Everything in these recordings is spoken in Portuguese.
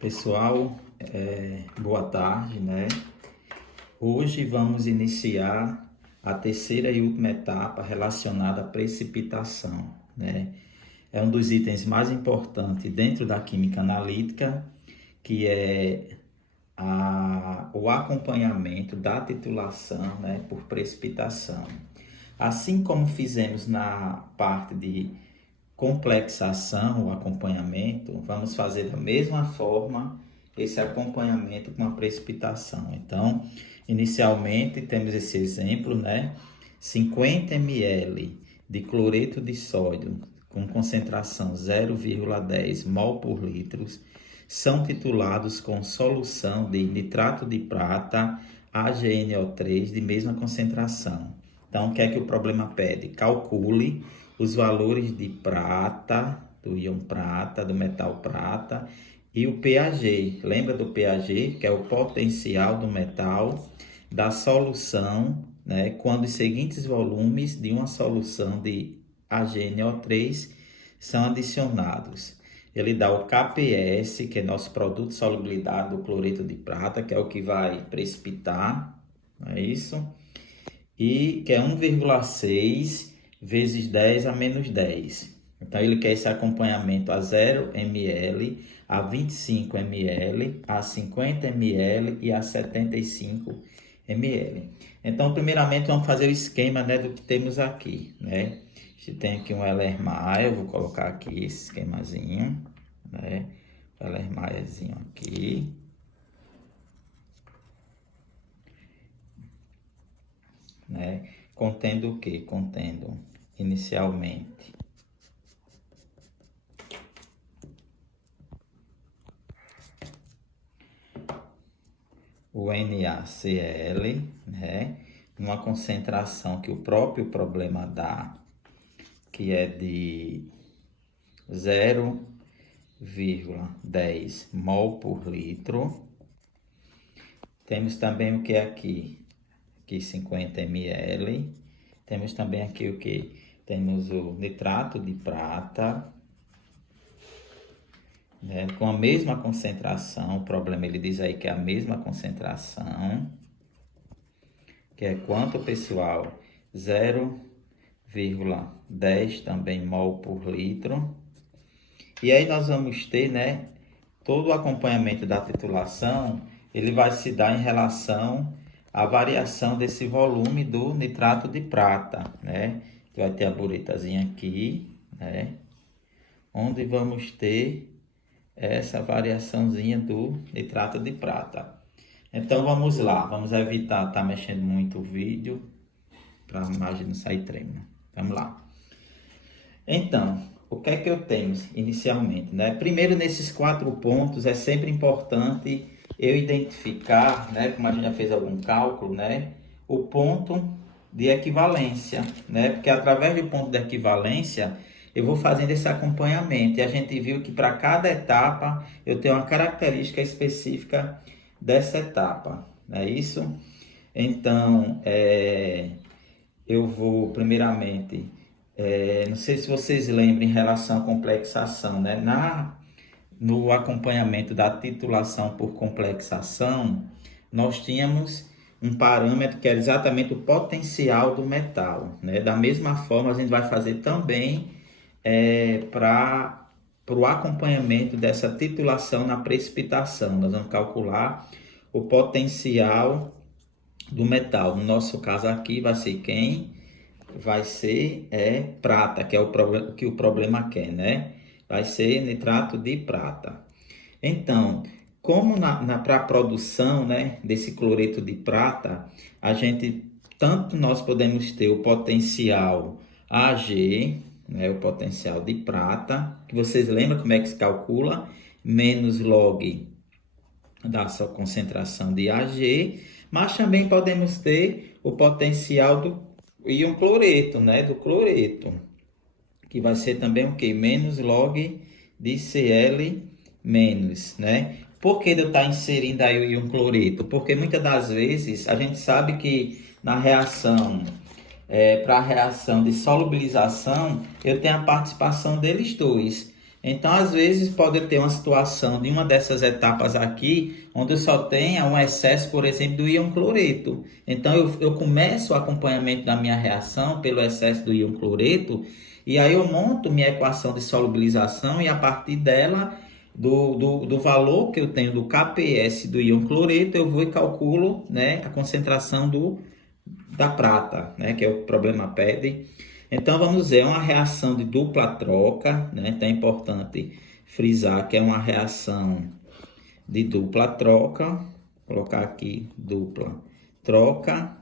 Pessoal, boa tarde, né? Hoje vamos iniciar a terceira e última etapa relacionada à precipitação, né? É um dos itens mais importantes dentro da química analítica, que é o acompanhamento da titulação, né, por precipitação. Assim como fizemos na parte de complexação, o acompanhamento, vamos fazer da mesma forma esse acompanhamento com a precipitação. Então, inicialmente temos esse exemplo, né? 50 ml de cloreto de sódio com concentração 0,10 mol por litro são titulados com solução de nitrato de prata AgNO3 de mesma concentração. Então, o que é que o problema pede? Calcule os valores de prata, do íon prata, do metal prata, e o PAG. Lembra do PAG, que é o potencial do metal da solução, né, quando os seguintes volumes de uma solução de AgNO3 são adicionados. Ele dá o KPS, que é nosso produto de solubilidade do cloreto de prata, que é o que vai precipitar, não é isso? E que é 1,6 vezes 10 a menos 10. Então, ele quer esse acompanhamento a 0 ml, a 25 ml, a 50 ml e a 75 ml. Então, primeiramente, vamos fazer o esquema, né, do que temos aqui, né? A gente tem aqui um Erlenmeyer, eu vou colocar aqui esse esquemazinho, né? O Erlenmeyerzinho aqui. Né? Contendo o que? Contendo inicialmente o NaCl, né? Numa concentração que o próprio problema dá, que é de 0,10 mol por litro. Temos também o que aqui? Aqui 50 ml. Temos também aqui o que? Temos o nitrato de prata, né, com a mesma concentração. O problema, ele diz aí que é a mesma concentração, que é quanto, pessoal? 0,10 também mol por litro. E aí nós vamos ter, né, todo o acompanhamento da titulação, ele vai se dar em relação à variação desse volume do nitrato de prata, né? Vai ter a buretazinha aqui, né? Onde vamos ter essa variaçãozinha do nitrato de prata. Então vamos lá, vamos evitar estar mexendo muito o vídeo para a imagem não sair tremendo. Vamos lá. Então, o que é que eu tenho inicialmente, né? Primeiro, nesses 4 pontos, é sempre importante eu identificar, né, como a gente já fez algum cálculo, né, o ponto de equivalência, né? Porque através do ponto de equivalência, eu vou fazendo esse acompanhamento. E a gente viu que para cada etapa, eu tenho uma característica específica dessa etapa, não é isso? Então, eu vou primeiramente... não sei se vocês lembram em relação à complexação, né? No acompanhamento da titulação por complexação, nós tínhamos um parâmetro que era exatamente o potencial do metal, né? Da mesma forma, a gente vai fazer também para o acompanhamento dessa titulação na precipitação. Nós vamos calcular o potencial do metal. No nosso caso aqui vai ser quem? Vai ser prata, que é o que o problema quer, né? Vai ser nitrato de prata. Então, como para a produção, né, desse cloreto de prata, tanto nós podemos ter o potencial Ag, né, o potencial de prata, que vocês lembram como é que se calcula? Menos log da sua concentração de Ag, mas também podemos ter o potencial do íon cloreto, né, do cloreto, que vai ser também o que? Menos log de Cl menos, né? Por que eu estar inserindo aí o íon cloreto? Porque muitas das vezes a gente sabe que na reação, para a reação de solubilização, eu tenho a participação deles dois. Então, às vezes, pode ter uma situação de uma dessas etapas aqui, onde eu só tenha um excesso, por exemplo, do íon cloreto. Então, eu começo o acompanhamento da minha reação pelo excesso do íon cloreto, e aí eu monto minha equação de solubilização, e a partir dela, do valor que eu tenho do KPS do íon cloreto, eu vou e calculo, né, a concentração da prata, né, que é o problema pede. Então, vamos ver, é uma reação de dupla troca, né? Então, é importante frisar que é uma reação de dupla troca. Vou colocar aqui dupla troca,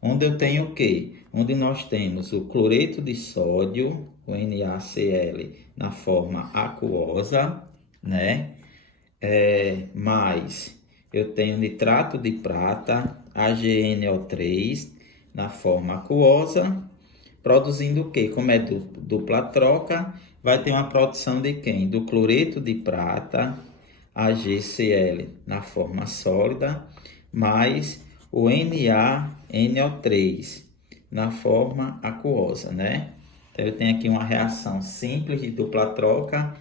onde eu tenho o quê? Onde nós temos o cloreto de sódio, o NaCl, na forma aquosa, né? Mais eu tenho nitrato de prata, AgNO3, na forma aquosa, produzindo o quê? Como é dupla troca, vai ter uma produção de quem? Do cloreto de prata, AgCl na forma sólida, mais o NaNO3 na forma aquosa, né? Então, eu tenho aqui uma reação simples de dupla troca,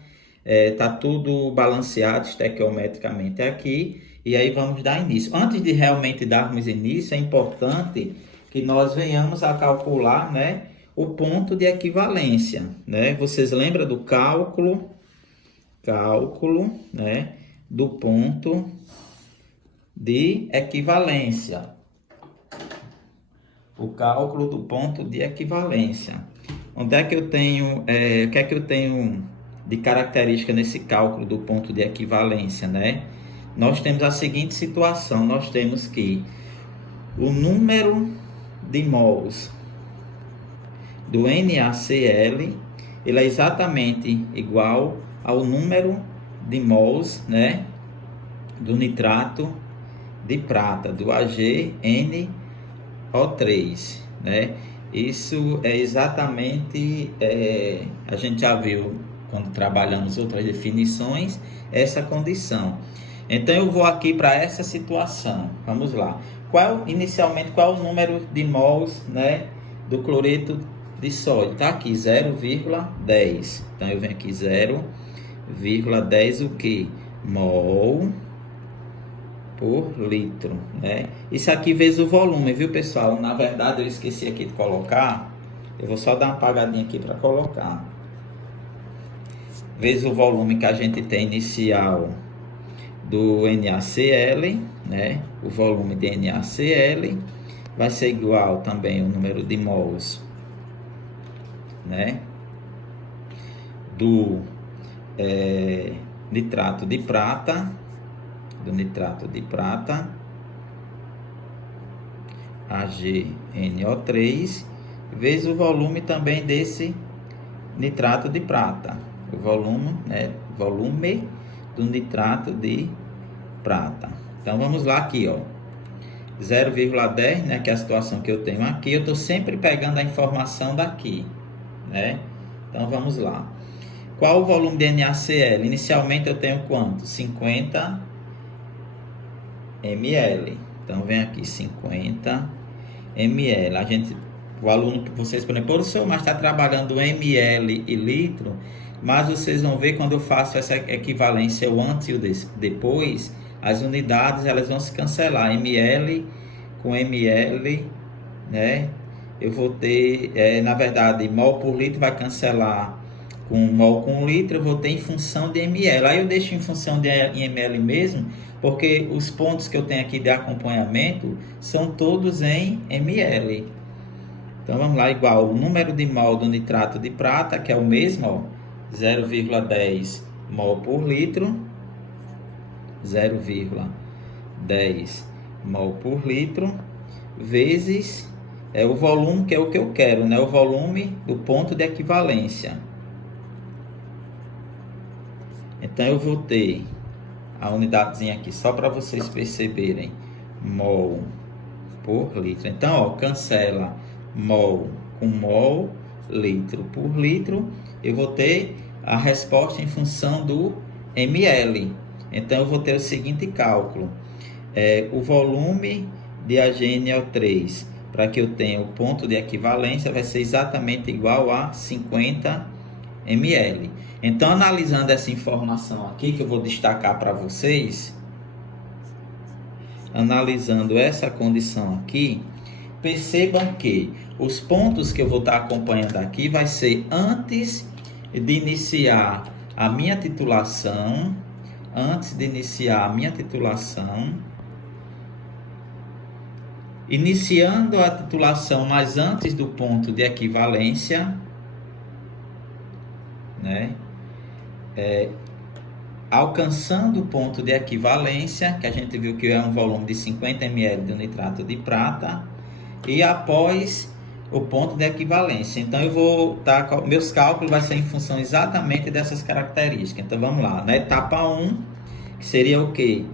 tá tudo balanceado estequiometricamente aqui, e aí vamos dar início. Antes de realmente darmos início, é importante que nós venhamos a calcular, né, o ponto de equivalência, né? Vocês lembram do cálculo, né, do ponto de equivalência. O cálculo do ponto de equivalência. Onde é que eu tenho, o que é que eu tenho de característica nesse cálculo do ponto de equivalência, né? Nós temos a seguinte situação, nós temos que o número de mols do NaCl, ele é exatamente igual ao número de mols, né, do nitrato de prata, do AgNO3, né? Isso é exatamente, a gente já viu quando trabalhamos outras definições, essa condição. Então eu vou aqui para essa situação, vamos lá. Inicialmente, qual é o número de mols, né, do cloreto de sódio? Tá aqui 0,10. Então eu venho aqui 0,10 o que? Mol por litro, né? Isso aqui vezes o volume, viu, pessoal? Na verdade eu esqueci aqui de colocar. Eu vou só dar uma apagadinha aqui para colocar. Vezes o volume que a gente tem inicial do NaCl, né? O volume de NaCl vai ser igual também o número de mols, né, do nitrato de prata, AgNO3, vezes o volume também desse nitrato de prata, o volume, né, volume do nitrato de prata. Então vamos lá aqui, ó, 0,10, né, que é a situação que eu tenho aqui. Eu estou sempre pegando a informação daqui, né? Então vamos lá. Qual o volume de NaCl? Inicialmente eu tenho quanto? 50 ml. Então vem aqui 50 ml. O aluno, vocês podem pôr o seu, mas está trabalhando ml e litro, mas vocês vão ver quando eu faço essa equivalência, o antes e o depois, as unidades elas vão se cancelar, ml com ml, né? Eu vou ter, na verdade, mol por litro vai cancelar com mol com litro, eu vou ter em função de ml. Aí eu deixo em função de ml mesmo, porque os pontos que eu tenho aqui de acompanhamento são todos em ml. Então vamos lá, igual o número de mol do nitrato de prata, que é o mesmo, ó, 0,10 mol por litro, 0,10 mol por litro, vezes o volume, que é o que eu quero, né? O volume do ponto de equivalência. Então eu vou ter a unidadezinha aqui, só para vocês perceberem, mol por litro. Então, ó, cancela mol com mol, litro por litro, eu vou ter a resposta em função do ml. Então eu vou ter o seguinte cálculo, o volume de AgNO3, para que eu tenha o ponto de equivalência, vai ser exatamente igual a 50 ml. Então, analisando essa informação aqui, que eu vou destacar para vocês, analisando essa condição aqui, percebam que os pontos que eu vou estar acompanhando aqui vai ser antes de iniciar a minha titulação, iniciando a titulação, mas antes do ponto de equivalência, né? Alcançando o ponto de equivalência, que a gente viu que é um volume de 50 ml de nitrato de prata, e após o ponto de equivalência. Então, eu vou estar, meus cálculos vai ser em função exatamente dessas características. Então, vamos lá. Na etapa 1, que seria o quê?